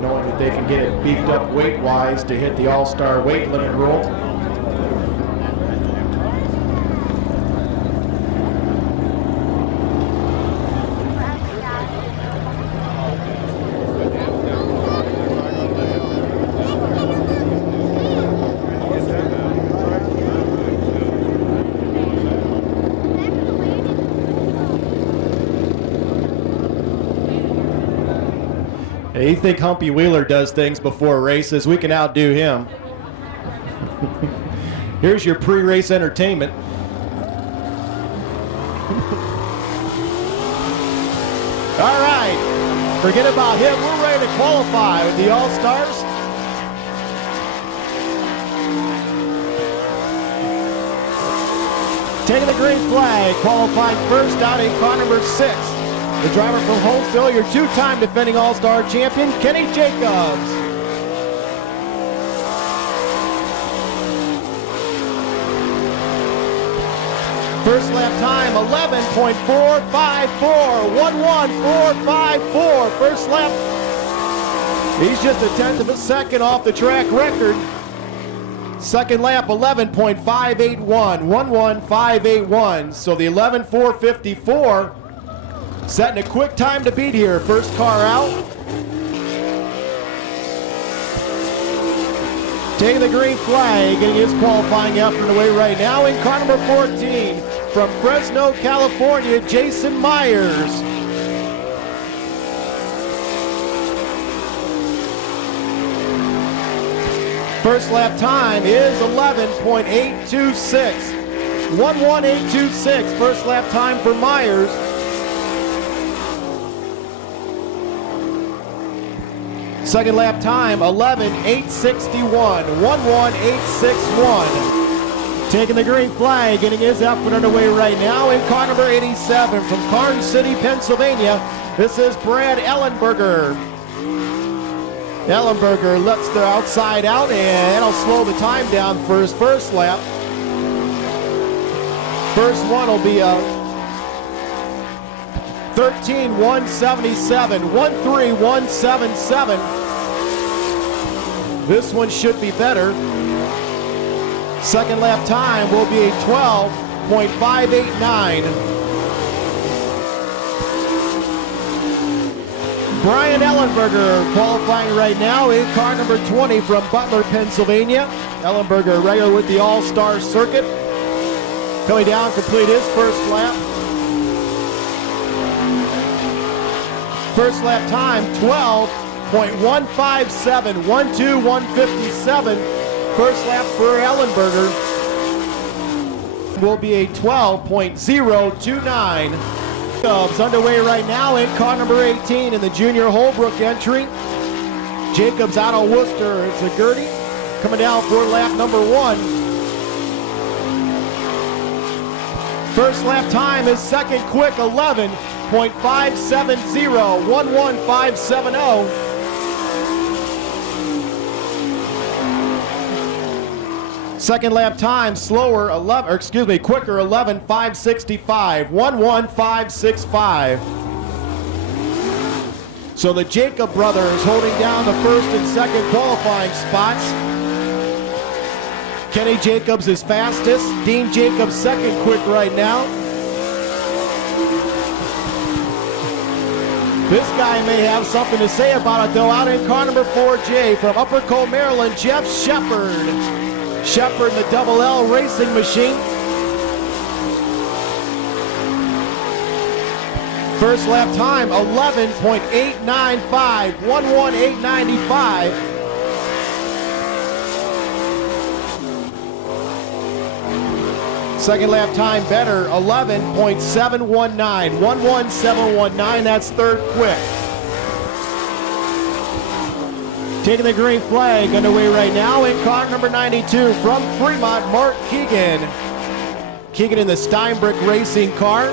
knowing that they can get it beefed up weight-wise to hit the all-star weight limit rule. You think Humpy Wheeler does things before races? We can outdo him. Here's your pre-race entertainment. All right, forget about him. We're ready to qualify with the All-Stars. Taking the green flag, qualifying first out in car number 6. The driver from Holmesville, your two-time defending All-Star champion, Kenny Jacobs. First lap time, 11.454, 11454. First lap, he's just a tenth of a second off the track record. Second lap, 11.581, 11581. So the 11.454. Setting a quick time to beat here. First car out. Taking the green flag, getting his qualifying effort underway right now in car number 14 from Fresno, California, Jason Myers. First lap time is 11.826. 11826, first lap time for Myers. Second lap time, 11.861, 11861. Taking the green flag, getting his effort underway right now in car number 87 from Carn City, Pennsylvania. This is Brad Ellenberger. Ellenberger lets the outside out, and it'll slow the time down for his first lap. First one will be a 13.177, 13177. This one should be better. Second lap time will be a 12.589. Brian Ellenberger qualifying right now in car number 20 from Butler, Pennsylvania. Ellenberger regular with the All-Star circuit. Coming down, complete his first lap. First lap time, 12.157, 12157. First lap for Ellenberger will be a 12.029. Jacobs underway right now in car number 18 in the Junior Holbrook entry. Jacobs out of Worcester. It's a Gertie coming down for lap number 1. First lap time is second quick, 11.570, 11570. Second lap time slower, quicker, 11.565, 11565. So the Jacob brothers holding down the first and second qualifying spots. Kenny Jacobs is fastest. Dean Jacobs second quick right now. This guy may have something to say about it though. Out in car number 4J from Upper Cole, Maryland, Jeff Shepard. Shepard, the Double L racing machine. First lap time, 11.895, 11895. Second lap time better, 11.719, 11719, that's third quick. Taking the green flag underway right now in car number 92 from Fremont, Mark Keegan. Keegan in the Steinbrück racing car.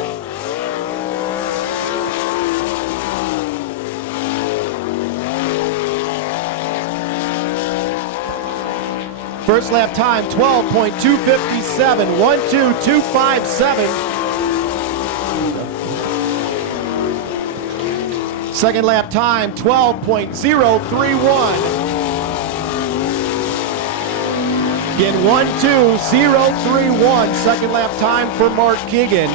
First lap time, 12.257, 12257. Second lap time, 12.031. Again, 1:2:031. Second lap time for Mark Keegan.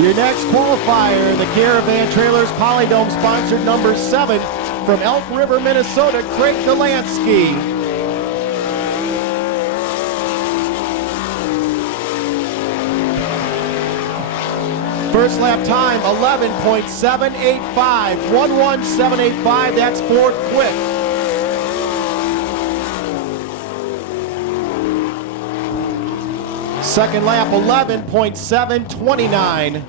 Your next qualifier, the Caravan Trailers Polydome sponsored number 7 from Elk River, Minnesota, Craig Delansky. First lap time, 11.785, 11785, that's fourth quick. Second lap, 11.729.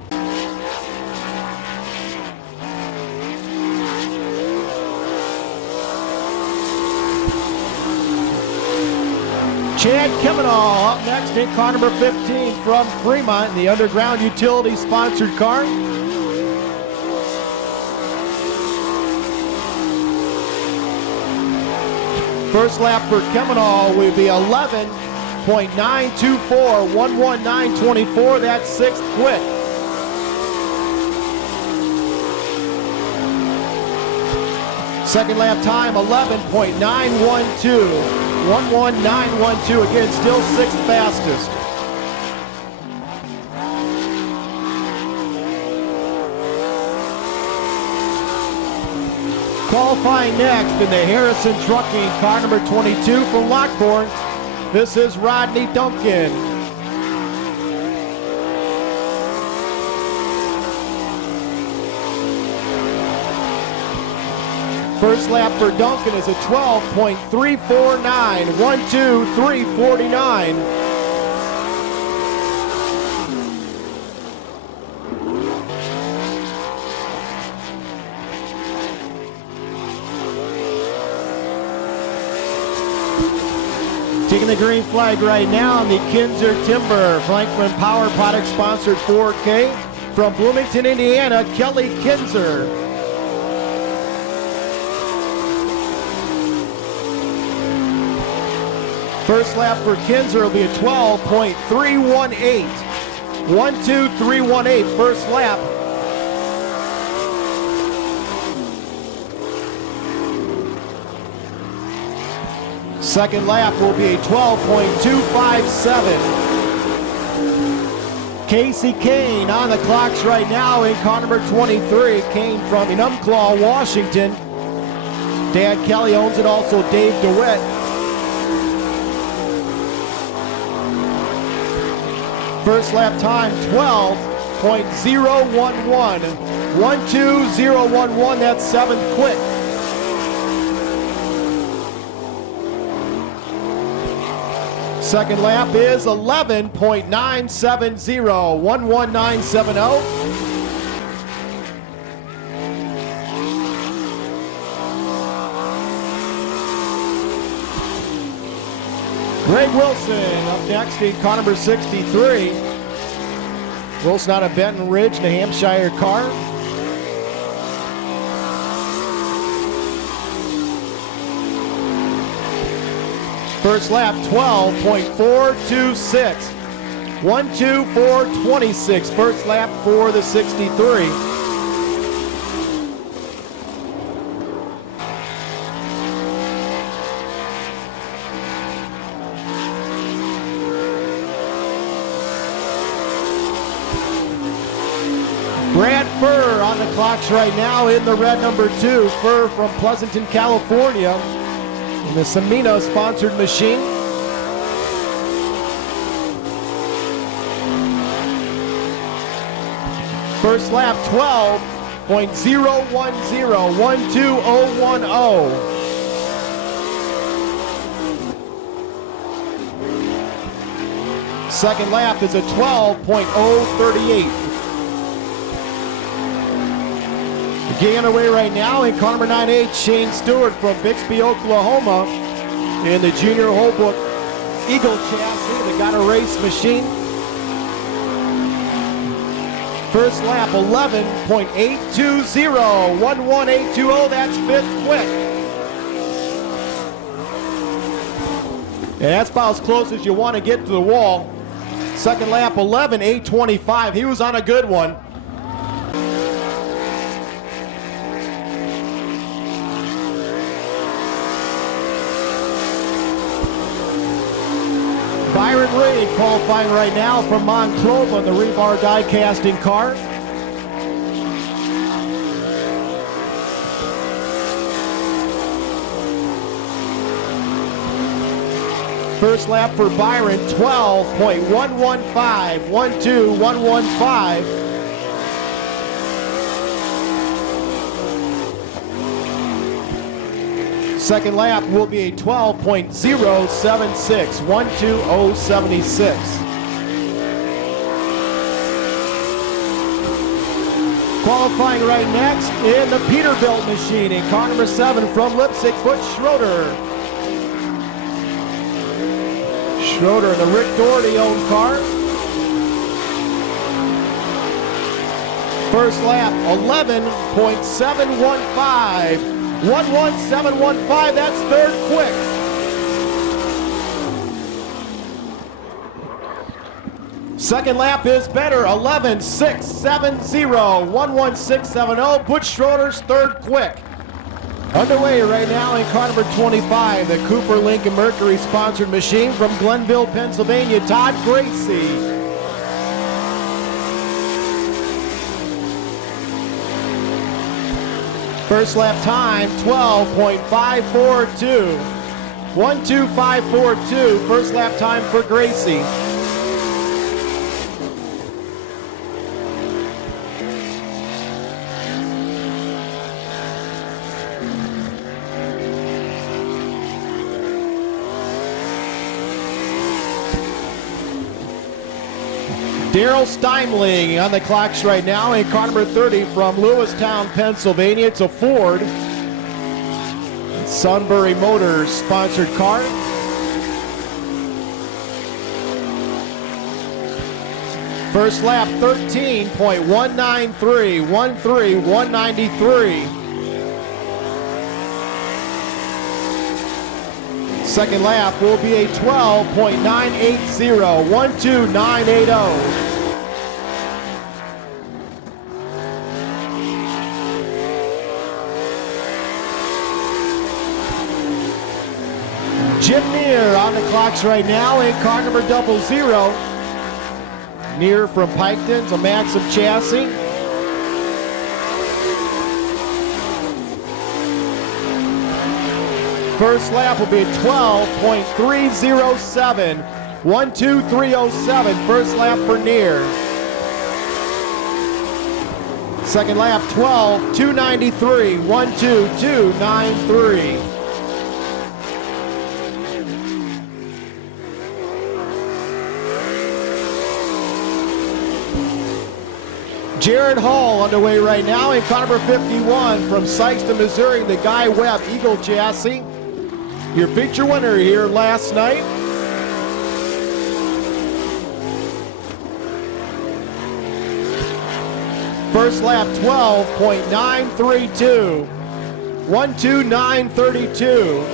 Chad Kemenall up next in car number 15 from Fremont, the Underground Utility sponsored car. First lap for Kemenall will be 11.924, 11924, that's sixth quick. Second lap time, 11.912. 11912, again, still sixth fastest. Qualifying next in the Harrison Trucking, car number 22 from Lockbourne. This is Rodney Duncan. First lap for Duncan is a 12.349, 12349. Taking the green flag right now on the Kinzer Timber Franklin Power Products sponsored 4K from Bloomington, Indiana, Kelly Kinzer. First lap for Kinzer will be a 12.318. 12318, first lap. Second lap will be a 12.257. Casey Kane on the clocks right now in car number 23. Kane from Enumclaw, Washington. Dad Kelly owns it, also Dave DeWitt. First lap time, 12.011. 12011, that's seventh quick. Second lap is 11.970, 11970. Greg Wilson up next in car number 63. Wilson out of Benton Ridge, New Hampshire car. First lap, 12.426. 12426. First lap for the 63. Brad Furr on the clocks right now in the red number 2. Furr from Pleasanton, California, in the Semina sponsored machine. First lap, 12.010, 12010. Second lap is a 12.038. Getting underway right now in car number 98, Shane Stewart from Bixby, Oklahoma, in the Junior Holbrook Eagle chassis, the Got a Race machine. First lap, 11.820, 11820, that's fifth quick. And that's about as close as you want to get to the wall. Second lap, 11:825. He was on a good one. Byron Reed qualifying right now from Monclova on the rebar die casting car. First lap for Byron, 12.115, 12115. Second lap will be a 12.076, 12076. Qualifying right next in the Peterbilt machine in car number 7 from Leipzig, Butch Schroeder. Schroeder in the Rick Doherty owned car. First lap, 11.715, 11715, that's third quick. Second lap is better, 11.670, 11670, Butch Schroeder's third quick. Underway right now in car number 25, the Cooper Lincoln Mercury sponsored machine from Glenville, Pennsylvania, Todd Gracie. First lap time, 12.542, 12542, first lap time for Gracie. Daryl Steinling on the clocks right now in car number 30 from Lewistown, Pennsylvania. It's a Ford Sunbury Motors sponsored car. First lap, 13.193, 13193. Second lap will be a 12.980, 12980. Jim Neer on the clocks right now in car number 00. Neer from Piketon's a Maxim chassis. First lap will be 12.307, 12307, first lap for Neer. Second lap, 12.293, 12293. Jared Hall underway right now in car number 51 from Sykeston, Missouri, the Guy Webb Eagle chassis. Your feature winner here last night. First lap, 12.932, 12932.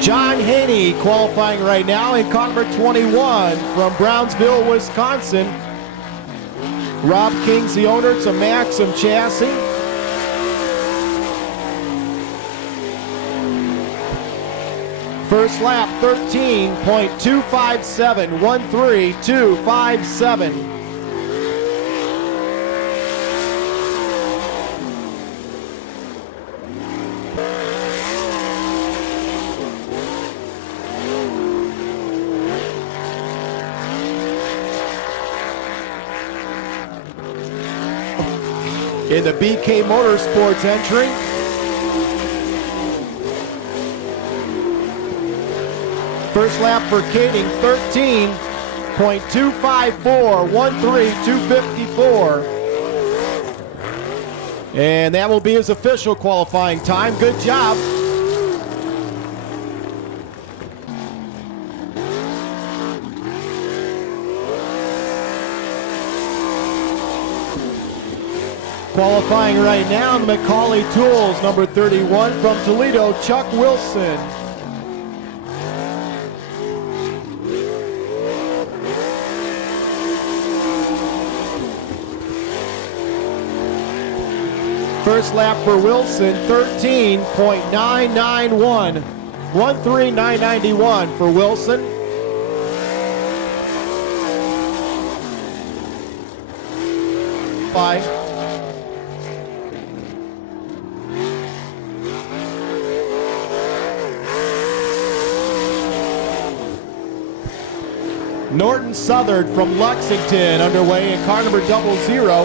John Haney qualifying right now in car number 21 from Brownsville, Wisconsin. Rob King's the owner. It's a Maxim chassis. First lap, 13.257, 13257. In the BK Motorsports entry, first lap for Kading, 13.254, 13254. And that will be his official qualifying time. Good job. Qualifying right now, McCauley Tools, number 31 from Toledo, Chuck Wilson. First lap for Wilson, 13.991. 13991 for Wilson. Bye. Norton Southard from Lexington underway in car number 00.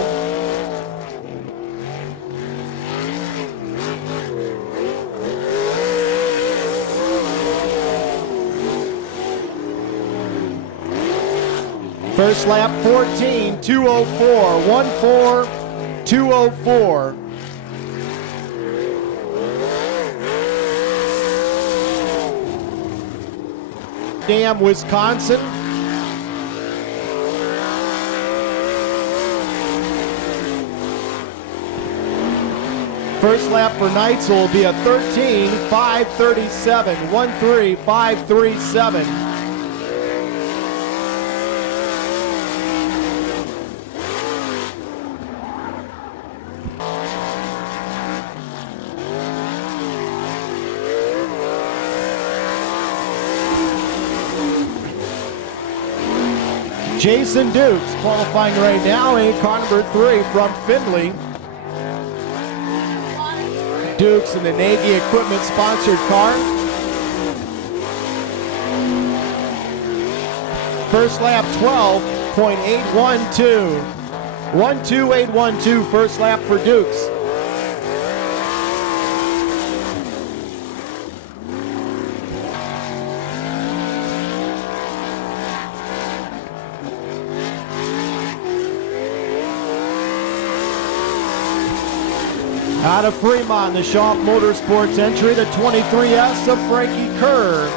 First lap 14.204, 14204. Dam, Wisconsin. First lap for Knights will be a 13.537, 13537. Jason Dukes qualifying right now in car number 3 from Findlay. Dukes in the Nagy Equipment sponsored car. First lap 12.812. 12812 first lap for Dukes. Out of Fremont, the Shaw Motorsports entry, the 23S of Frankie Kerr.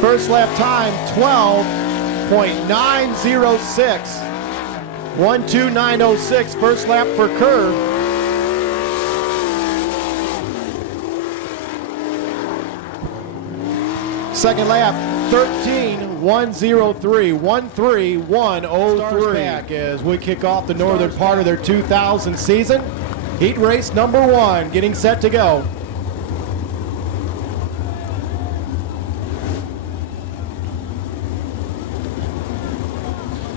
First lap time, 12.906. 12906, first lap for Kerr. Second lap, 13.103, 13103. Stars back as we kick off the northern part of their 2000 season. Heat race number 1, getting set to go.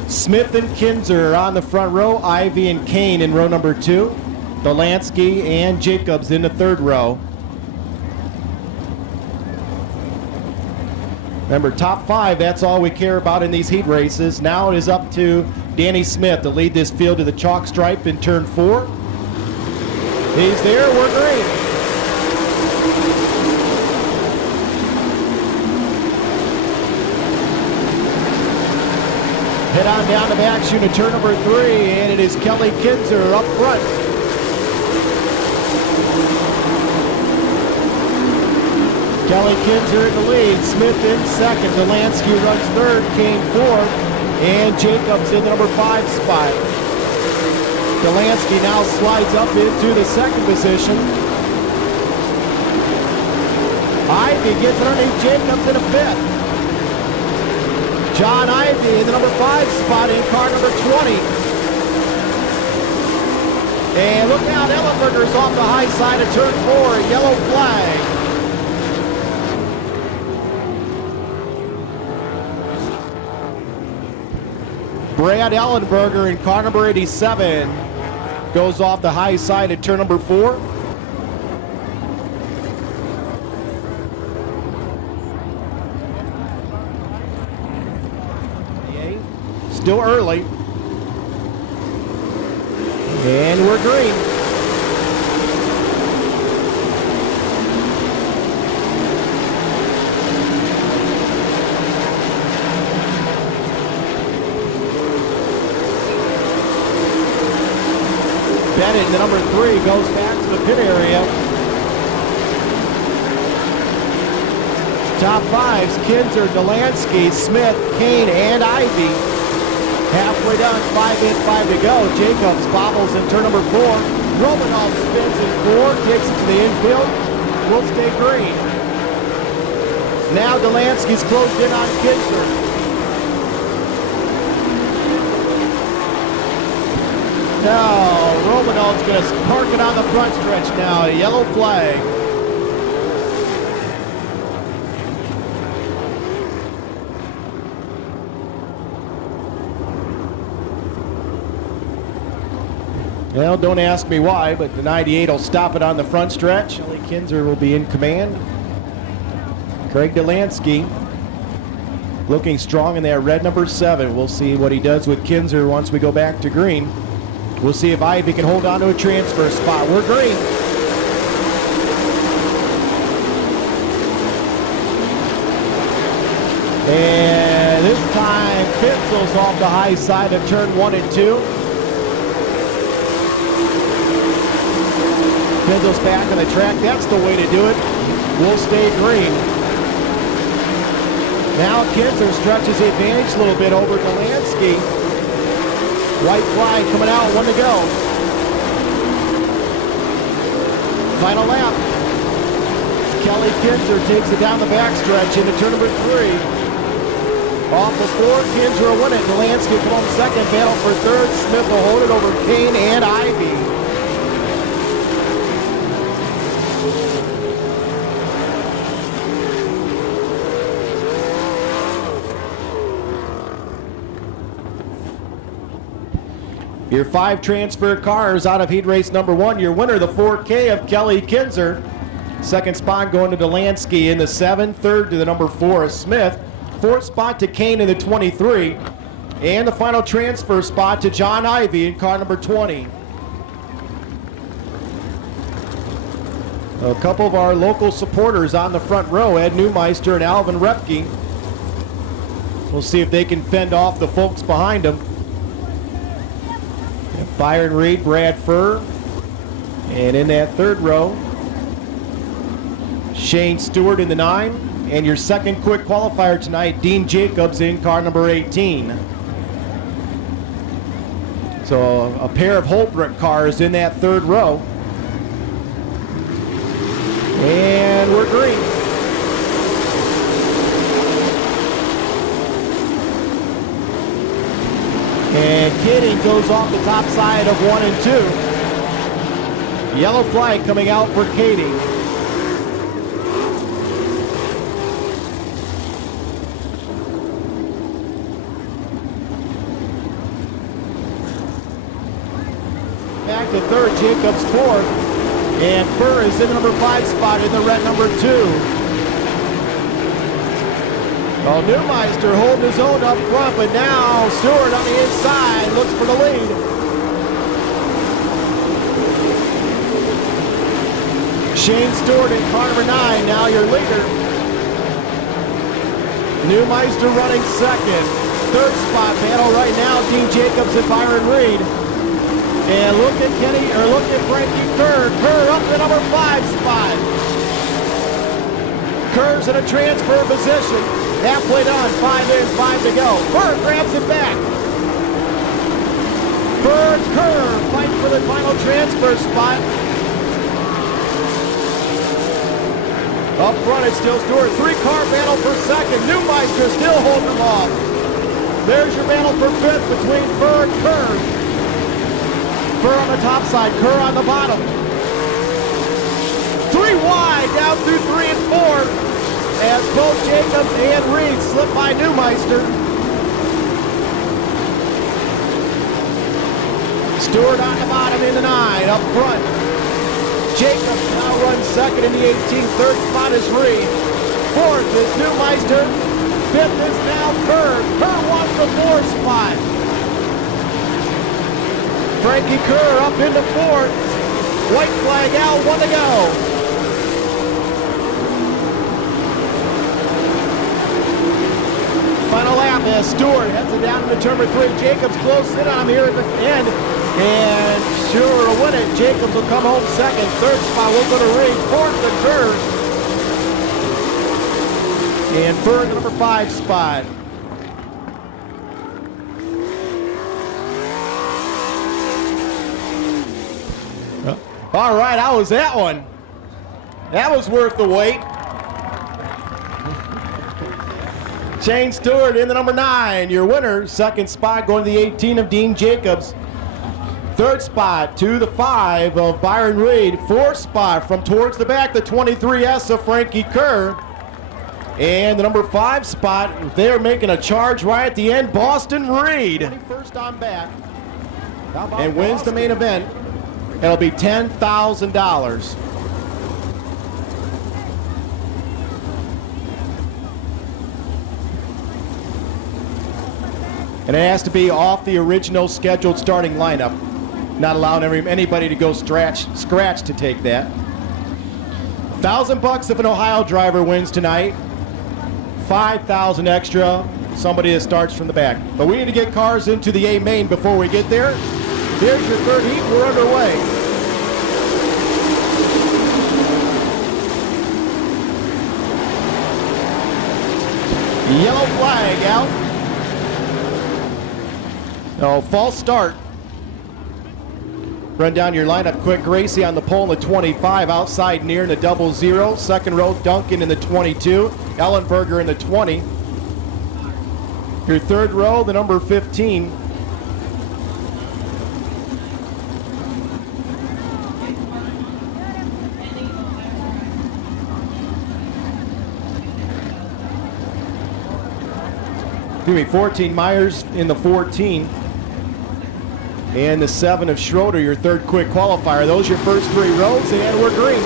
Smith and Kinzer on the front row, Ivy and Kane in row number 2. Dolansky and Jacobs in the third row. Remember, top 5, that's all we care about in these heat races. Now it is up to Danny Smith to lead this field to the chalk stripe in turn 4. He's there, we're green. Head on down the back chute to turn number 3, and it is Kelly Kinzer up front. Kelly Kinzer in the lead, Smith in second, Delansky runs third, Kane fourth, and Jacobs in the number 5 spot. Delansky now slides up into the second position. Ivy gets underneath Jacobs in a 5th. John Ivy in the number 5 spot in car number 20. And look out, Ellenberger's off the high side of turn 4, a yellow flag. Brad Ellenberger in car number 87 goes off the high side at turn number 4. Still early. And we're green. Bennett, the number 3, goes back to the pit area. Top fives, Kinzer, Delansky, Smith, Kane, and Ivy. Halfway done, 5 in, 5 to go. Jacobs bobbles in turn number 4. Romanov spins in 4, takes it to the infield. Will stay green. Now Delansky's closed in on Kinzer. Now Romanov's going to park it on the front stretch now. A yellow flag. Well, don't ask me why, but the 98 will stop it on the front stretch. Kelly Kinzer will be in command. Craig Delansky looking strong in that red number 7. We'll see what he does with Kinzer once we go back to green. We'll see if Ivy can hold on to a transfer spot. We're green. And this time, Pitzel's off the high side of turn 1 and 2. Pinzel's back on the track. That's the way to do it. We'll stay green. Now Kinzer stretches the advantage a little bit over Delansky. White flag coming out, 1 to go. Final lap. Kelly Kinzer takes it down the backstretch into turn number 3. Off the 4, Kinzer will win it. Delansky come home second, battle for third. Smith will hold it over Kane and Ivy. Your 5 transfer cars out of heat race number 1. Your winner, the 4K of Kelly Kinzer. Second spot going to Delansky in the 7. Third to the number 4 of Smith. Fourth spot to Kane in the 23. And the final transfer spot to John Ivy in car number 20. A couple of our local supporters on the front row, Ed Neumeister and Alvin Repke. We'll see if they can fend off the folks behind them. Byron Reed, Brad Furr, and in that third row, Shane Stewart in the 9, and your second quick qualifier tonight, Dean Jacobs in car number 18. So a pair of Holbrook cars in that third row. And we're green. And Kidding goes off the top side of 1 and 2. Yellow flag coming out for Katie. Back to third, Jacobs fourth. And Furr is in the number 5 spot in the red number 2. Well, Neumeister holding his own up front, but now Stewart on the inside looks for the lead. Shane Stewart in car number 9, now your leader. Neumeister running second. Third spot battle right now, Dean Jacobs and Byron Reed. And look at Frankie Kerr. Kerr up to number 5 spot. Kerr's in a transfer position. Halfway done, 5 in, 5 to go. Furr grabs it back. Furr and Kerr fight for the final transfer spot. Up front, it's still Stewart. 3-car battle for second. Neumeister still holding them off. There's your battle for 5th between Furr and Kerr. Furr on the top side, Kerr on the bottom. 3 wide, down through 3 and 4. As both Jacobs and Reed slip by Neumeister. Stewart on the bottom in the 9, up front. Jacobs now runs second in the 18. Third spot is Reed. Fourth is Neumeister. Fifth is now Kerr. Kerr wants the 4th spot. Frankie Kerr up into 4th. White flag out, 1 to go. Final lap as Stewart heads it down to turn number 3. Jacobs close in on him here at the end. And Stewart will win it. Jacobs will come home second. Third spot will go to Reed. Fourth to Kerr. And for the number 5 spot. All right, how was that one? That was worth the wait. Shane Stewart in the number 9, your winner. Second spot going to the 18 of Dean Jacobs. Third spot to the 5 of Byron Reed. Fourth spot from towards the back, the 23S of Frankie Kerr. And the number 5 spot, they're making a charge right at the end, Boston Reed. 21st on back. And wins the main event. It'll be $10,000. And it has to be off the original scheduled starting lineup. Not allowing anybody to go scratch to take that. $1,000 if an Ohio driver wins tonight. $5,000 extra, somebody that starts from the back. But we need to get cars into the A main before we get there. Here's your third heat, we're underway. Yellow flag out. No, false start. Run down your lineup quick. Gracie on the pole in the 25, outside near in the 00. Second row, Duncan in the 22. Ellenberger in the 20. Your third row, the number 15. Excuse me, 14, Myers in the 14. And the 7 of Schroeder, your third quick qualifier. Those your first 3 rows, and we're green.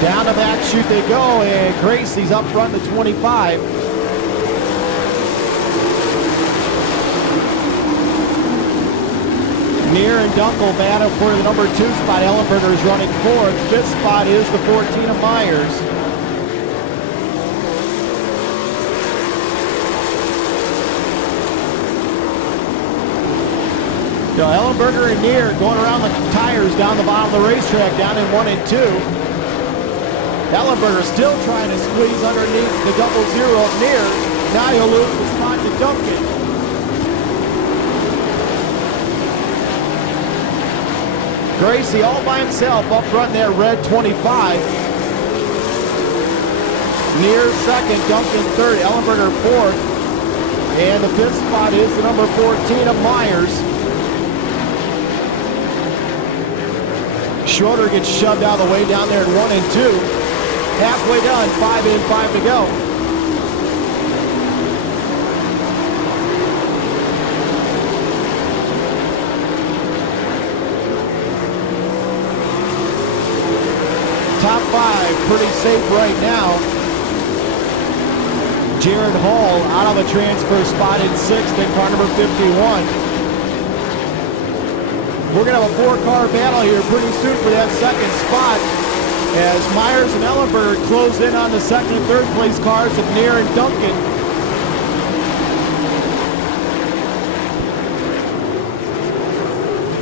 Down the back chute they go, and Gracie's up front to 25. Near and Dunkel battle for the number 2 spot. Ellenberger is running 4th. 5th spot is the 14 of Myers. So Ellenberger and Near going around the tires down the bottom of the racetrack, down in 1 and 2. Ellenberger still trying to squeeze underneath the 00 of Near. Now he'll lose the spot to Duncan. Gracie all by himself up front in that red 25. Near second, Duncan third, Ellenberger 4th. And the 5th spot is the number 14 of Myers. Schroeder gets shoved out of the way down there at 1 and 2. Halfway done, 5 in, 5 to go. Top 5, pretty safe right now. Jared Hall out of a transfer spot in 6th in car number 51. We're going to have a 4-car battle here pretty soon for that second spot as Myers and Ellenberger close in on the second and third place cars of Near and Duncan.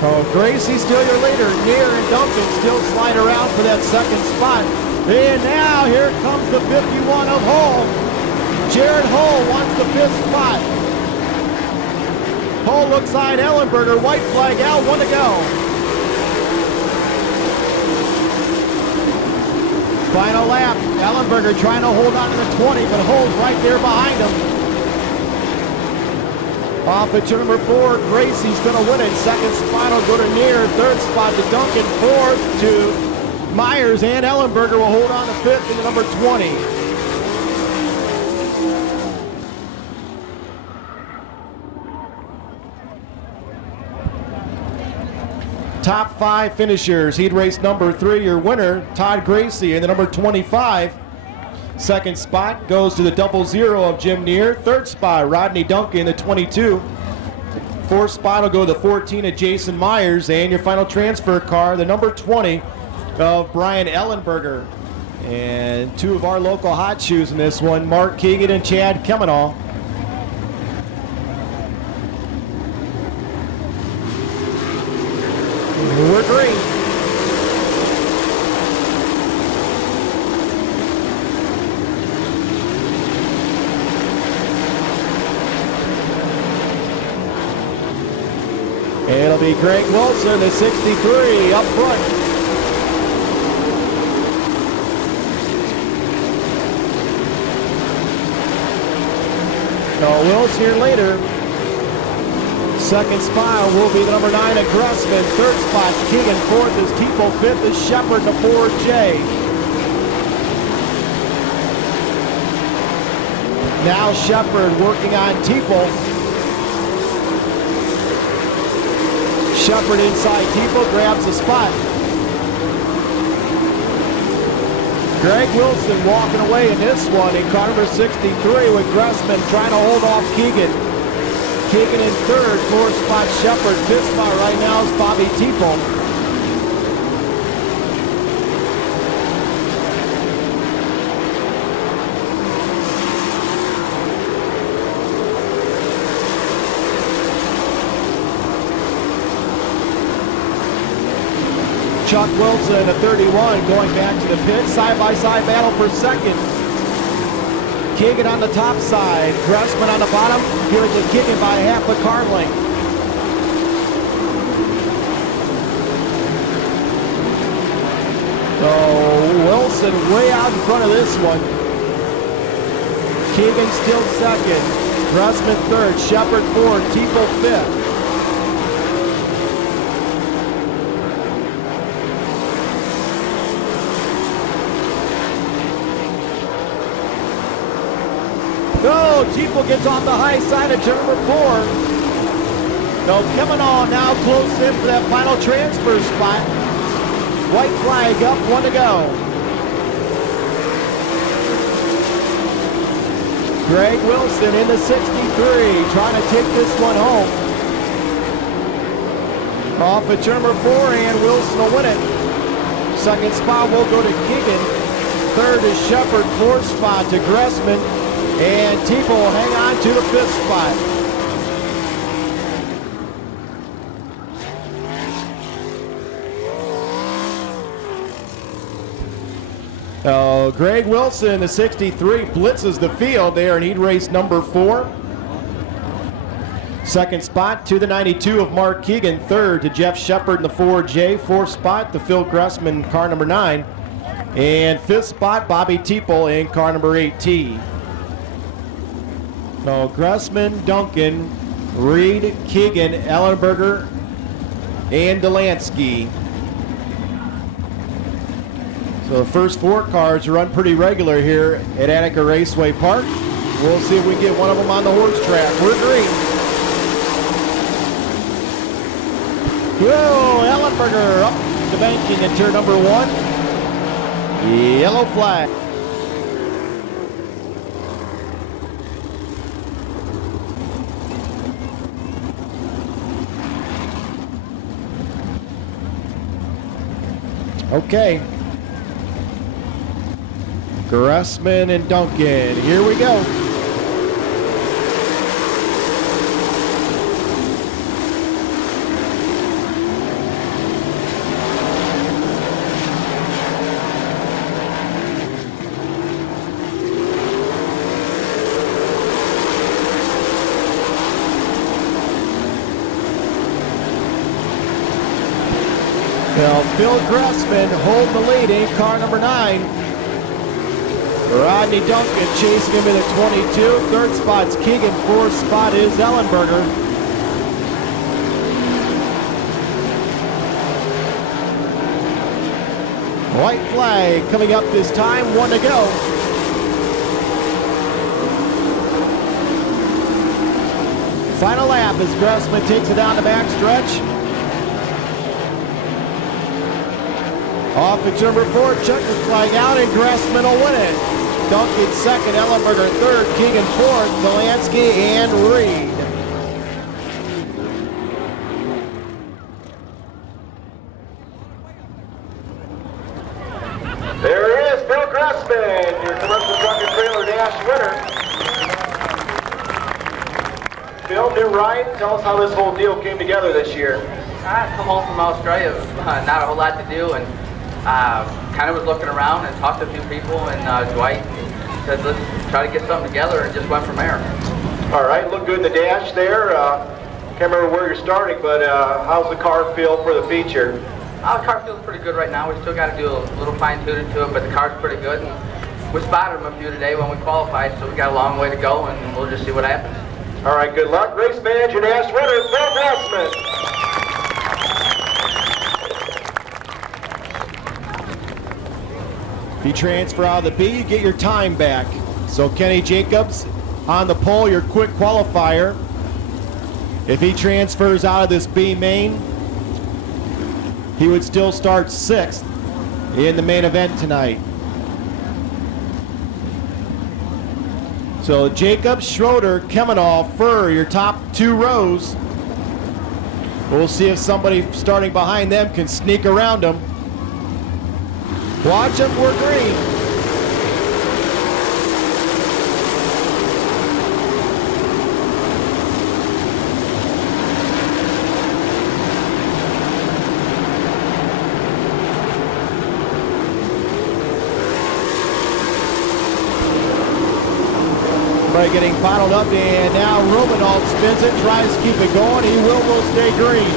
Oh, Gracie still your leader. Near and Duncan still slide around for that second spot. And now here comes the 51 of Hull. Jared Hull wants the 5th spot. Hull looks side Ellenberger, white flag out, 1 to go. Final lap, Ellenberger trying to hold on to the 20, but Hull's right there behind him. Off at turn number 4, Gracie's gonna win it. Second spot will go to Near, third spot to Duncan, 4th to Myers, and Ellenberger will hold on to 5th in the number 20. Top 5 finishers. Heat race number 3, your winner, Todd Gracie in the number 25. Second spot goes to the 00 of Jim Near. Third spot, Rodney Duncan in the 22. Fourth spot will go to the 14 of Jason Myers. And your final transfer car, the number 20 of Brian Ellenberger. And 2 of our local hot shoes in this one, Mark Keegan and Chad Kemenall. see Greg Wilson, the 63, up front. Will's here later. Second spot will be the number 9 at Gressman. Third spot, Keegan. Fourth is Tipo. Fifth is Shepard, the 4J. Now Shepard working on Tipo. Shepard inside Tipo, grabs the spot. Greg Wilson walking away in this one in car number 63 with Gressman trying to hold off Keegan. Keegan in third, fourth spot Shepard. Fifth spot right now is Bobby Tipo. Chuck Wilson at 31 going back to the pit. Side-by-side battle for second. Keegan on the top side. Gressman on the bottom. Here to Keegan by half a car length. So Wilson way out in front of this one. Keegan still second. Gressman third. Shepard fourth. Tipo fifth. No, Tipo gets off the high side of turn number 4. No, coming on now close in for that final transfer spot. White flag up, 1 to go. Greg Wilson in the 63, trying to take this one home. Off at turn number 4, and Wilson will win it. Second spot will go to Keegan. Third is Shepard, fourth spot to Gressman. And Tipo will hang on to the fifth spot. Greg Wilson, the 63, blitzes the field there, and he'd race number 4. Second spot to the 92 of Mark Keegan. Third to Jeff Shepard in the 4J. Fourth spot to Phil Gressman, car number 9. And fifth spot, Bobby Tipo in car number 18. So Gressman, Duncan, Reed, Keegan, Ellenberger, and Delansky. So the first 4 cars run pretty regular here at Attica Raceway Park. We'll see if we can get one of them on the horse track. We're green. Whoa, Ellenberger up the banking in turn number 1. Yellow flag. Okay. Gressman and Duncan. Here we go. Now, Phil Gressman hold the lead in car number 9. Rodney Duncan chasing him in the 22. Third spot's Keegan. Fourth spot is Ellenberger. White flag coming up this time. 1 to go. Final lap as Gressman takes it down the back stretch. Off at number 4, checker flag out, and Gressman will win it. Duncan second, Ellenberger third, Keegan fourth, Delansky and Reed. There is Phil Gressman, your commercial truck and trailer dash winner. Phil, new ride. Tell us how this whole deal came together this year. I come home from Australia, not a whole lot to do, and kind of was looking around and talked to a few people, and Dwight said, let's try to get something together, and just went from there. All right, look good in the dash there. Can't remember where you're starting, but how's the car feel for the feature? The car feels pretty good right now. We still got to do a little fine-tuning to it, but the car's pretty good. And we spotted them a few today when we qualified, so we got a long way to go, and we'll just see what happens. All right, good luck. Race manager, dash winner, Phil Glassman. If you transfer out of the B, you get your time back. So Kenny Jacobs on the pole, your quick qualifier. If he transfers out of this B main, he would still start 6th in the main event tonight. So Jacobs, Schroeder, Kemenall, Furr, your top 2 rows. We'll see if somebody starting behind them can sneak around them. Watch them, we're green. Getting bottled up, and now Rubenald spins it, tries to keep it going. He will stay green.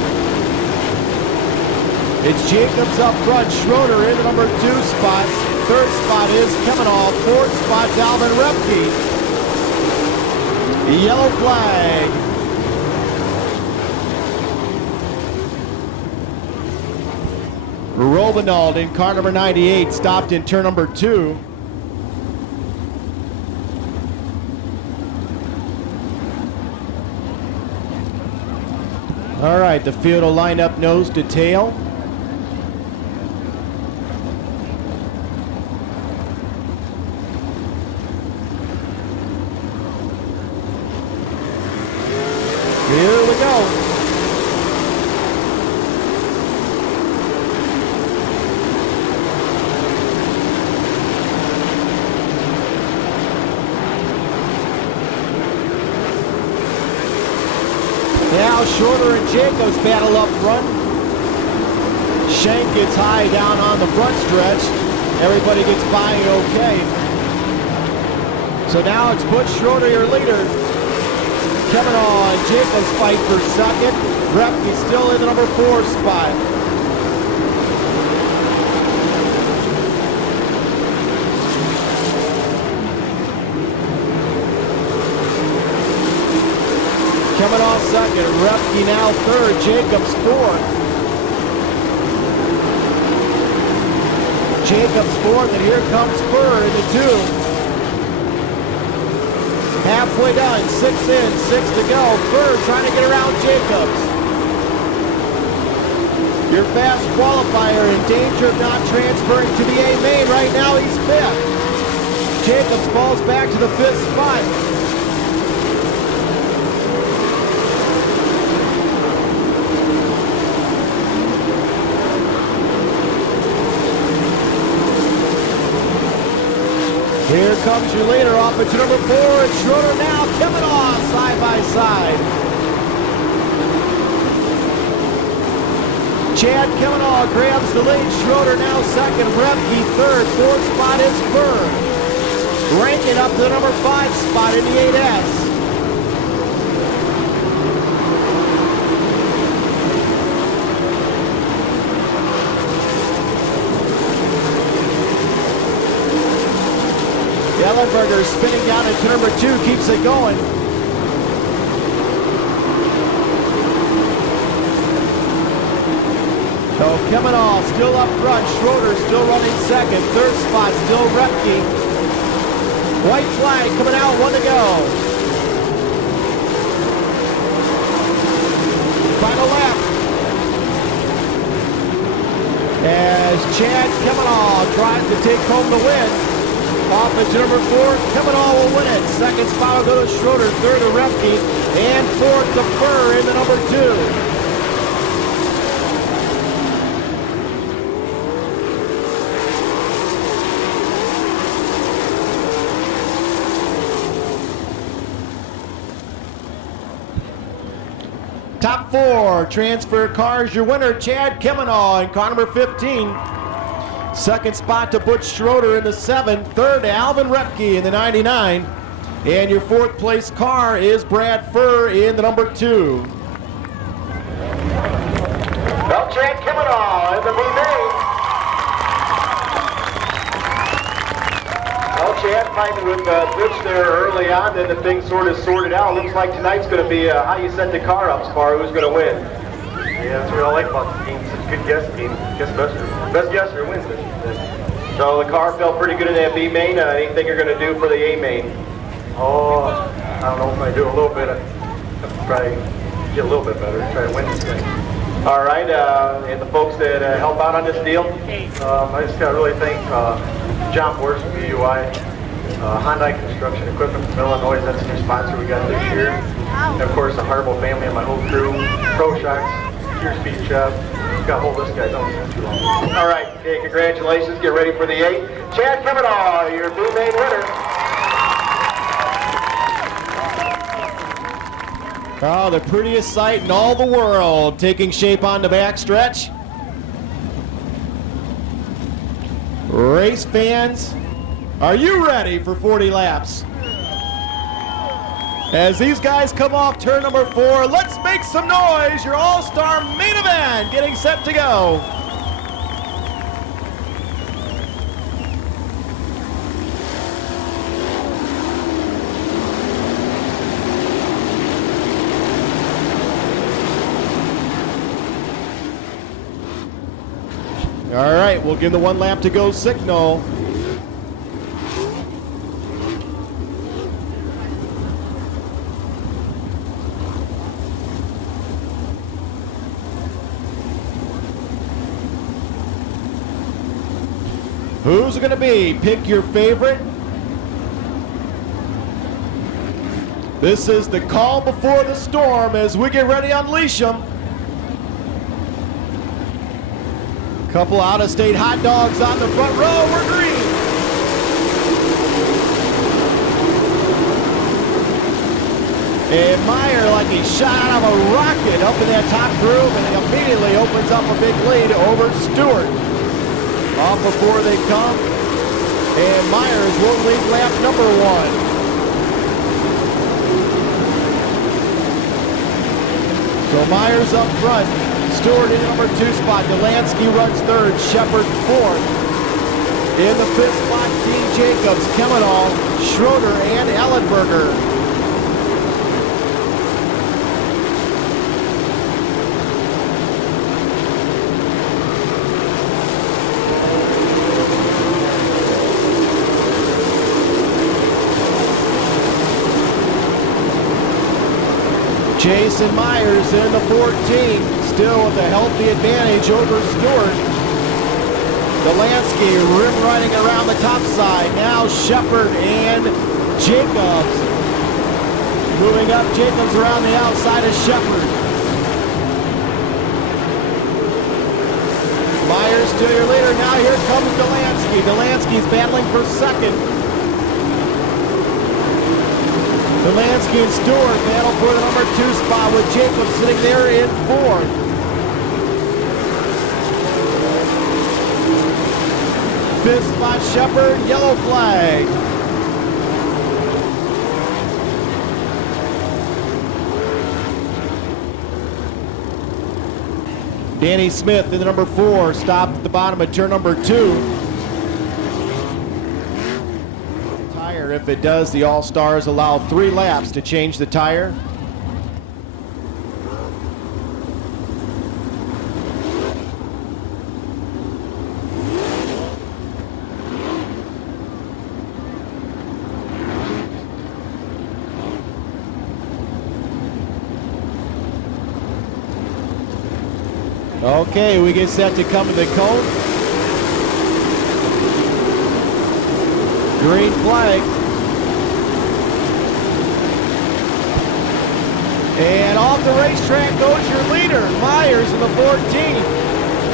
It's Jacobs up front, Schroeder in the number 2 spot. 3rd spot is Kemenall. 4th spot, Alvin Repke. Yellow flag. Rubenald in car number 98 stopped in turn number 2. All right, the field will line up nose to tail. Here we go. Now Schroeder and Jacobs battle up front. Schenk gets high down on the front stretch. Everybody gets by okay. So now it's Butch Schroeder, your leader. Kemenall and Jacobs fight for 2nd. Repke still in the number 4 spot. Kemenall 2nd, Repke now 3rd, Jacobs 4th. Jacobs 4th, and here comes Furr in the 2. Halfway done, 6 in, 6 to go. Furr trying to get around Jacobs. Your fast qualifier in danger of not transferring to the A main. Right now he's 5th. Jacobs falls back to the 5th spot. Here comes your leader off into number 4, and Schroeder now coming off side by side. Chad Kemenall grabs the lead. Schroeder now 2nd, Repke 3rd. 4th spot is Furr. Ranking up to the number 5 spot in the 8S. Ellenberger spinning down into number 2, keeps it going. So Kemenall still up front, Schroeder still running 2nd, 3rd spot still Repke. White flag coming out, 1 to go. Final lap. As Chad Kemenall tries to take home the win. Off into number 4, Kemenall will win it. 2nd spot will go to Schroeder, 3rd to Repke, and 4th to Furr in the number 2. Top 4 transfer cars. Your winner, Chad Kemenall in car number 15. 2nd spot to Butch Schroeder in the 7, 3rd to Alvin Repke in the 99, and your 4th place car is Brad Furr in the number 2. Chad Kavanaugh in the B-main. Well, Chad fighting with Butch there early on, then the thing sort of sorted out. Looks like tonight's going to be how you set the car up as far as who's going to win. Yeah, that's what I like about the game. It's a good guess game. Best guesser wins it. So the car felt pretty good in that B main. Anything you're going to do for the A main? Oh, I don't know if I do a little bit. I'll probably get a little bit better. Try to win this thing. All right, and the folks that help out on this deal? I just got to really thank John Borst from UI, Hyundai Construction Equipment from Illinois. That's the new sponsor we got this year. And of course, the Harbo family and my whole crew. Pro Shocks, Pure Speed Shop. Got to hold this guy down for too long. All right, okay, congratulations. Get ready for the 8. Chad Kavanaugh, your B-main winner. Oh, the prettiest sight in all the world, taking shape on the backstretch. Race fans, are you ready for 40 laps? As these guys come off turn number 4, let's make some noise. Your all-star main event getting set to go. All right, we'll give the 1 lap to go signal. Who's it going to be? Pick your favorite. This is the calm before the storm as we get ready to unleash them. Couple out-of-state hot dogs on the front row. We're green. And Meyer, like he shot out of a rocket up in that top groove, and he immediately opens up a big lead over Stewart. Off before they come, and Myers will lead lap number 1. So Myers up front, Stewart in number 2 spot, Delansky runs 3rd, Shepard 4th. In the 5th spot, Dean Jacobs, Kavanaugh, Schroeder, and Ellenberger. Jason Myers in the 14, still with a healthy advantage over Stewart. Delansky rim riding around the top side. Now Shepard and Jacobs. Moving up, Jacobs around the outside of Shepard. Myers still your leader. Now here comes Delansky. Delansky's battling for 2nd. Delansky and Stewart battle for the number 2 spot with Jacobs sitting there in 4th. Fifth spot, Shepard, yellow flag. Danny Smith in the number 4, stopped at the bottom of turn number 2. If it does, the All-Stars allow 3 laps to change the tire. Okay, we get set to come to the cone. Green flag. And off the racetrack goes your leader, Myers in the 14.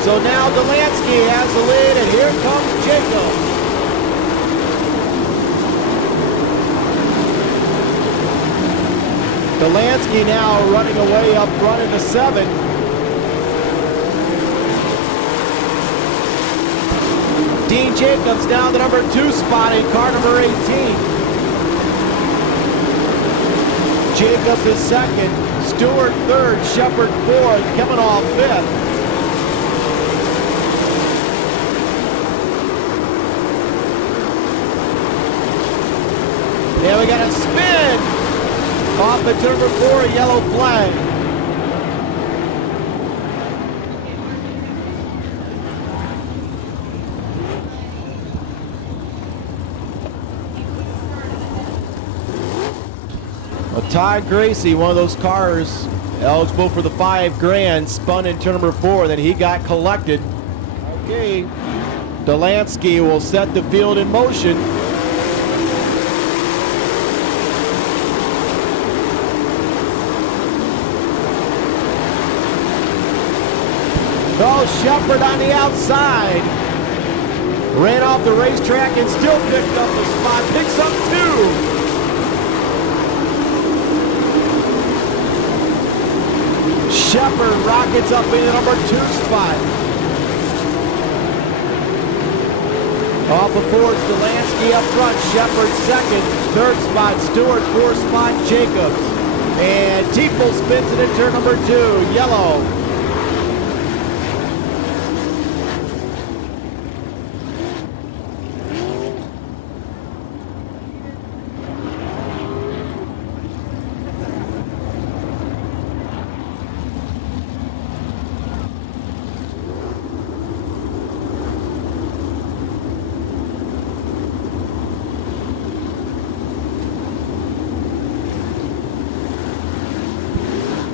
So now Delansky has the lead, and here comes Jacob. Delansky now running away up front in the 7. Dean Jacobs down the number 2 spot in car number 18. Jacobs is 2nd, Stewart 3rd, Shepard 4th, Kavanaugh 5th. a spin off the turn number 4, yellow flag. Well, Todd Gracie, one of those cars eligible for the $5,000, spun in turn number 4, then he got collected. Okay, Delansky will set the field in motion. Oh, Shepard on the outside. Ran off the racetrack and still picked up the spot. Picks up 2. Shepard rockets up in the number 2 spot. Off of Ford's Delansky up front. Shepard second. 3rd spot. Stewart 4th spot. Jacobs. And Tiefel spins it in turn number 2. Yellow.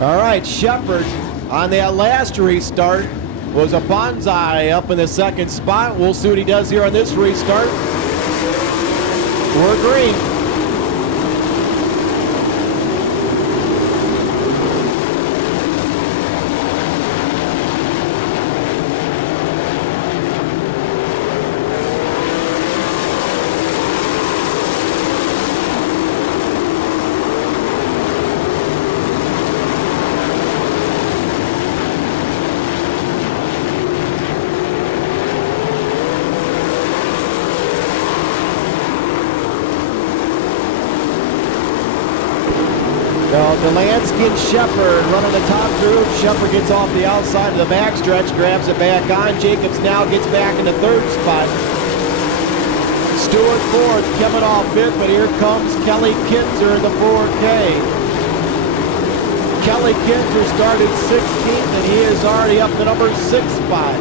All right, Shepard on that last restart was a bonsai up in the 2nd spot. We'll see what he does here on this restart. We're green. Delansky and Shepard running the top group. Shepard gets off the outside of the backstretch, grabs it back on. Jacobs now gets back in the 3rd spot. Stewart 4th, coming off 5th, but here comes Kelly Kinzer in the 4K. Kelly Kinzer started 16th, and he is already up the number 6 spot.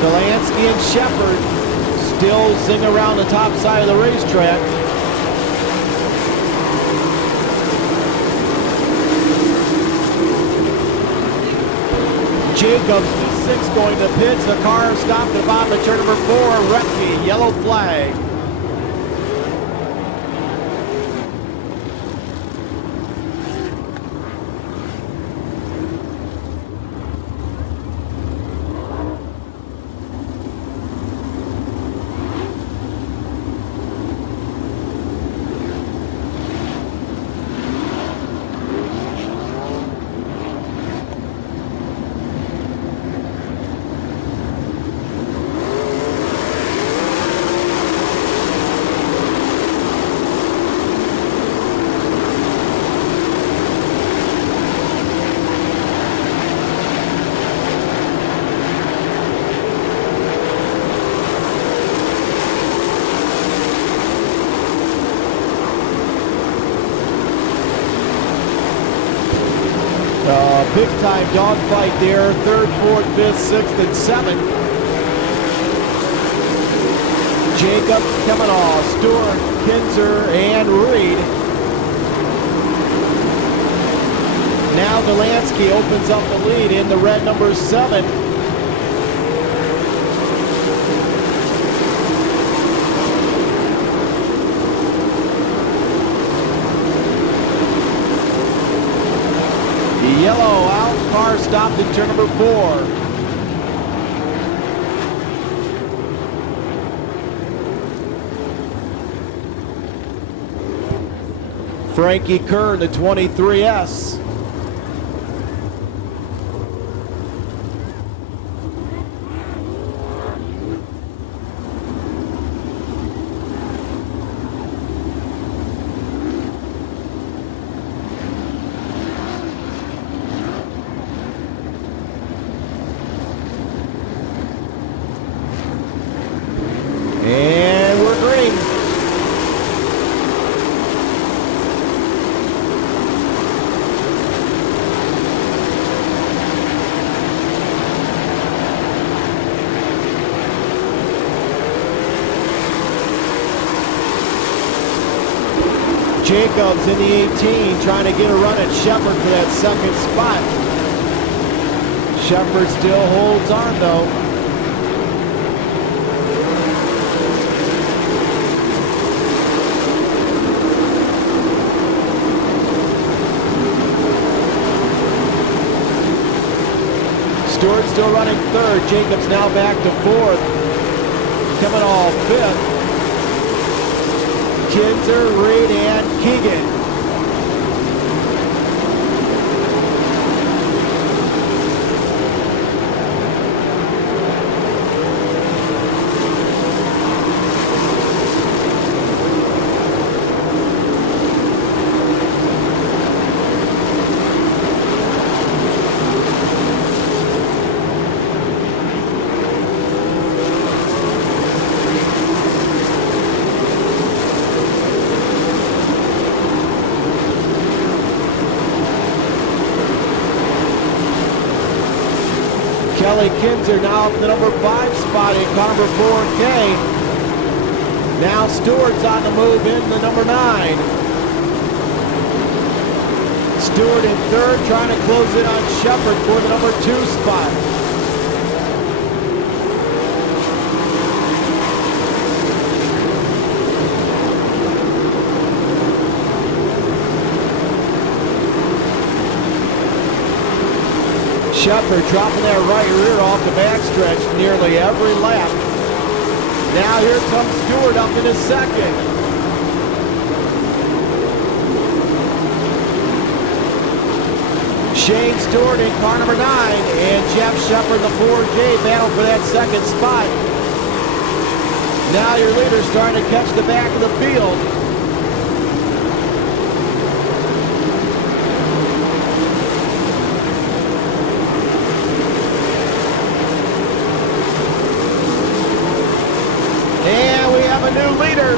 Delansky and Shepard still zing around the top side of the racetrack. Jacobs, the 6 going to pits. The car stopped at the bottom of turn number 4. Retke, yellow flag. Big time dogfight there. 3rd, 4th, 5th, 6th, and 7th. Jacob coming off. Stewart, Kinzer, and Reed. Now Delansky opens up the lead in the red number 7. Yellow out, car stopped in turn number 4. Frankie Kerr, the 23S. Jacobs in the 18, trying to get a run at Shepard for that second spot. Shepard still holds on though. Stewart still running third. Jacobs now back to fourth. Kemenall fifth. Kinzer, Reed, and Keegan. Kinzer now up in the number 5 spot in car number 4K. Now Stewart's on the move in the number 9. Stewart in third, trying to close in on Shepard for the number 2 spot. Shepard dropping that right rear off the backstretch nearly every lap. Now here comes Stewart up in his second. Shane Stewart in car number 9 and Jeff Shepard, the 4J, battle for that second spot. Now your leader's starting to catch the back of the field. New leader.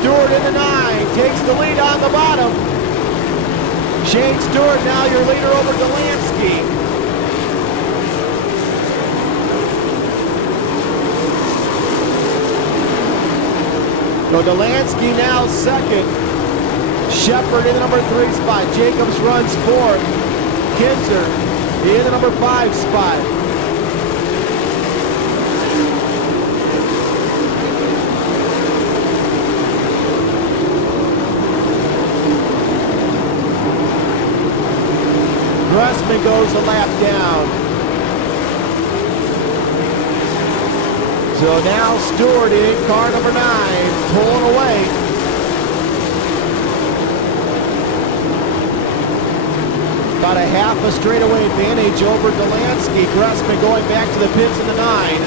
Stewart in the 9 takes the lead on the bottom. Shane Stewart now your leader over Delansky. So Delansky now second. Shepard in the number 3 spot. Jacobs runs fourth. Kinzer in the number 5 spot. Gressman goes a lap down. So now Stewart in car number 9, pulling away. About a half a straightaway advantage over Delansky. Gressman going back to the pits in the 9.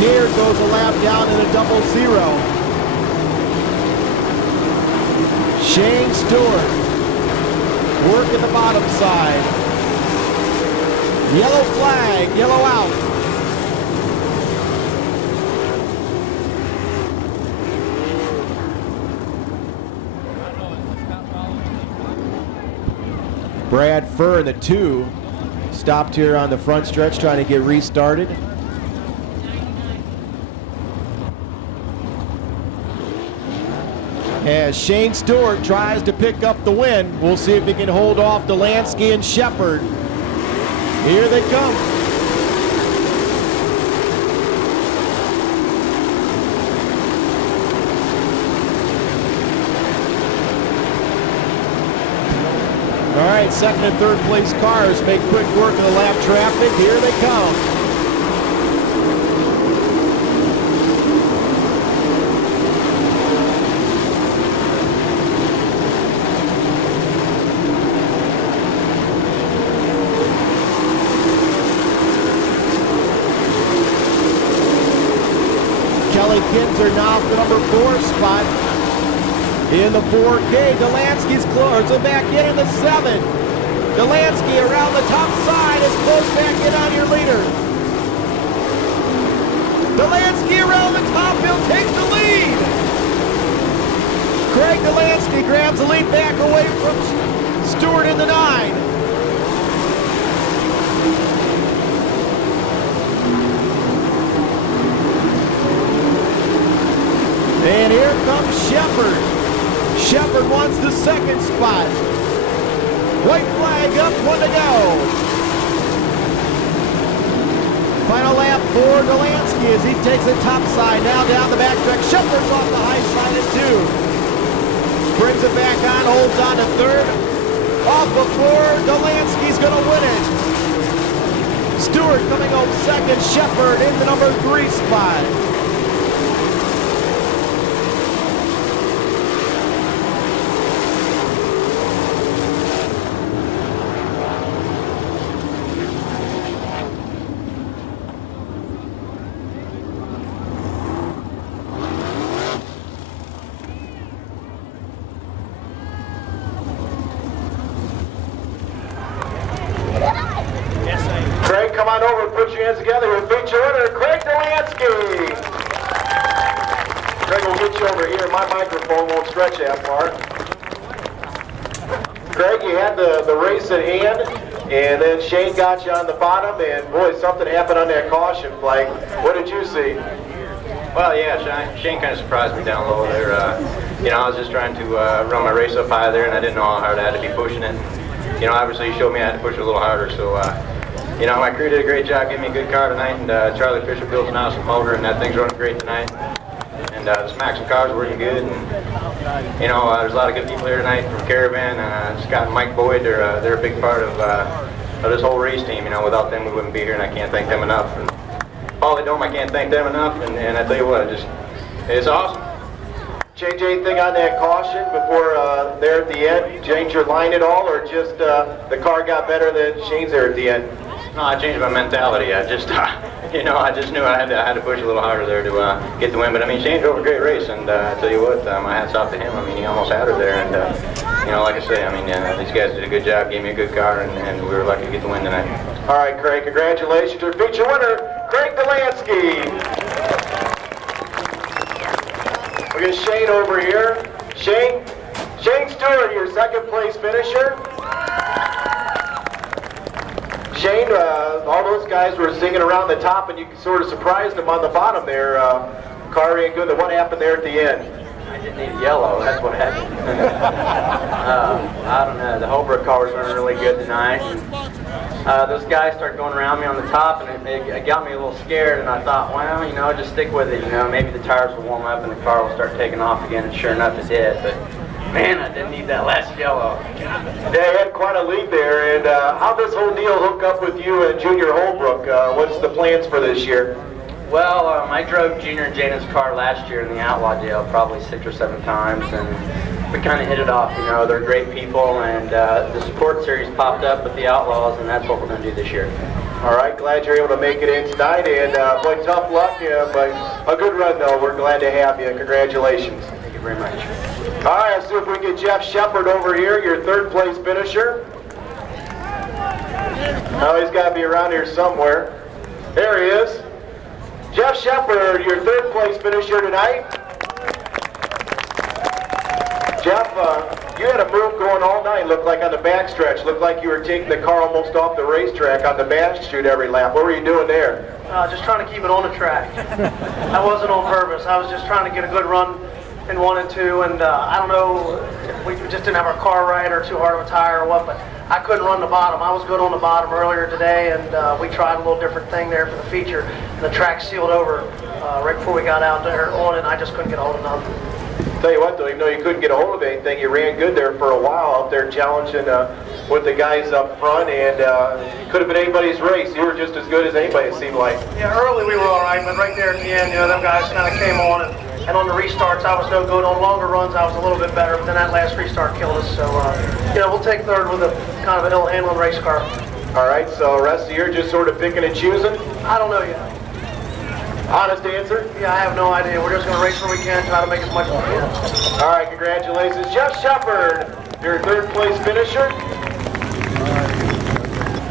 Near goes a lap down in a 0-0. Shane Stewart, work at the bottom side. Yellow flag, yellow out. Brad Furr, the 2, stopped here on the front stretch trying to get restarted. As Shane Stewart tries to pick up the win, we'll see if he can hold off Delansky and Shepard. Here they come. All right, second and third place cars make quick work of the lap traffic. Here they come. Kinzer now for the number 4 spot in the 4K. Delansky's close, so back in the 7. Delansky around the top side is close back in on your leader. Delansky around the top, he'll take the lead. Craig Delansky grabs the lead back away from Stewart in the 9. wants the second spot. White flag up, 1 to go. Final lap for Delansky as he takes it top side, now down the backtrack. Shepard's off the high side at 2. Brings it back on, holds on to third. Off before Delansky's gonna win it. Stewart coming home second, Shepard in the number 3 spot. Craig, come on over and put your hands together. We'll feature winner, Craig Delansky. Craig, we'll get you over here. My microphone won't stretch that far. Craig, you had the race at hand, and then Shane got you on the bottom, and boy, something happened on that caution flag. What did you see? Well, yeah, Shane kind of surprised me down low there. You know, I was just trying to run my race up high there, and I didn't know how hard I had to be pushing it. You know, obviously he showed me I had to push it a little harder, so you know, my crew did a great job giving me a good car tonight, and Charlie Fisher built an awesome motor, and that thing's running great tonight. And the Maxim car's working good, and you know, there's a lot of good people here tonight from Caravan. Scott and Mike Boyd, they're a big part of this whole race team. You know, without them we wouldn't be here, and I can't thank them enough. And Paulie Dome, I can't thank them enough, and I tell you what, it's awesome. Change anything on that caution before there at the end? Change your line at all, or just the car got better than Shane's there at the end? No, I changed my mentality. I just, you know, I just knew I had to push a little harder there to get the win. But I mean, Shane drove a great race, and I tell you what, my hats off to him. I mean, he almost had her there, and you know, like I say, I mean, these guys did a good job, gave me a good car, and we were lucky to get the win tonight. All right, Craig, congratulations. Your feature winner, Craig Delansky. We got Shane over here. Shane Stewart, your second place finisher. Shane, all those guys were singing around the top, and you sort of surprised them on the bottom there. Car ain't good. What happened there at the end? I didn't need yellow. That's what happened. I don't know. The Holbrook car was running really good tonight. Those guys started going around me on the top, and it got me a little scared. And I thought, well, you know, just stick with it. You know, maybe the tires will warm up and the car will start taking off again. And sure enough, it did. But man, I didn't need that last yellow. Yeah, you had quite a lead there. And how'd this whole deal hook up with you and Junior Holbrook? What's the plans for this year? Well, I drove Junior and Jaden's car last year in the Outlaw deal probably 6 or 7 times, and we kind of hit it off. You know, they're great people, and the support series popped up with the Outlaws, and that's what we're going to do this year. All right, glad you're able to make it in tonight, and boy, tough luck, but a good run though. We're glad to have you. Congratulations. Thank you very much. All right, let's see if we can get Jeff Shepard over here, your third place finisher. Oh, he's got to be around here somewhere. There he is. Jeff Shepard, your third place finisher tonight. Jeff, you had a move going all night. Looked like on the backstretch. Looked like you were taking the car almost off the racetrack on the back chute every lap. What were you doing there? Just trying to keep it on the track. That wasn't on purpose. I was just trying to get a good run in 1 and 2, and I don't know if we just didn't have our car right or too hard of a tire or what, but I couldn't run the bottom. I was good on the bottom earlier today, and we tried a little different thing there for the feature. The track sealed over right before we got out there on it, and I just couldn't get a hold of nothing. Tell you what, though, even though you couldn't get a hold of anything, you ran good there for a while out there challenging with the guys up front, and it could have been anybody's race. You were just as good as anybody, it seemed like. Yeah, early we were all right, but right there at the end, you know, them guys kind of came on, and on the restarts I was no good. On longer runs I was a little bit better, but then that last restart killed us. So, you know, we'll take third with a kind of an ill-handling race car. All right, so the rest of the year just sort of picking and choosing? I don't know yet. Honest answer? Yeah, I have no idea. We're just going to race where we can, try to make as much as we can. All right, congratulations. Jeff Shepard, your third place finisher.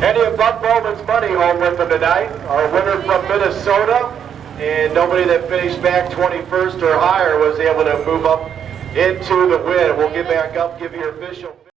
Eddie of Buck Bowman's money home with him tonight. Our winner from Minnesota. And nobody that finished back 21st or higher was able to move up into the win. We'll get back up, give you your official.